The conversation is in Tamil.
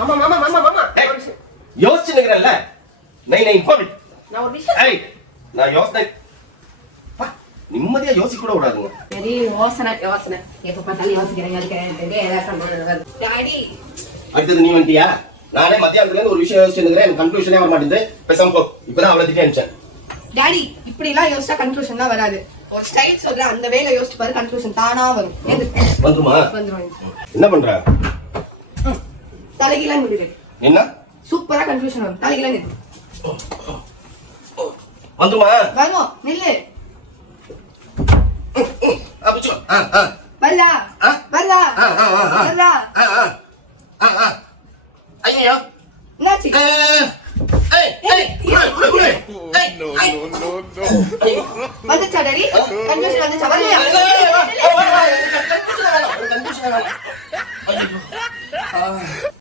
மாமா மாமா மாமா மாமா யோசிச்சு நிக்கிறல்ல நை நை இம்பார்ட்டன்ட் நான் ஒரு விஷயம் ஏய் நான் யோசனை நிம்மதியா யோசிக்க கூட கூடாதுங்க. சரி யோசனை எப்ப பார்த்தாலும் யோசிக்கிறேன் டாடி அடுத்தது நீ வந்துட்டியா? நானே மத்தியானத்துல இருந்து ஒரு விஷயம் யோசிச்சு நிக்கிறேன், எனக்கு கன்க்ளூஷனே வர மாட்டேங்குது. பேசாம போ. இப்பதான் அவளை திட்டி அனுப்பிச்சேன். டாடி இப்படி எல்லாம் யோசிச்சா கன்க்ளூஷன் தான் வராது. ஒரு ஸ்டைல் சொல்றேன், அந்த வேலை யோசிச்சு பாரு, கன்க்ளூஷன் தானா வரும். வந்துருமா? வந்துரும். என்ன பண்ற? தலைகீழா நில்லு. என்ன? சூப்பரா கன்க்ளூஷன் வரும். தலைகீழா நில்லு. வந்துருமா? வரும். நில்லு. அப்புச்சோ. வரலா? வரலா? வரலா? ஐயோ. என்னாச்சு? வந்துச்சா டாடி? கன்க்ளூஷன் வந்துச்சா? வரலையா? கன்க்ளூஷன்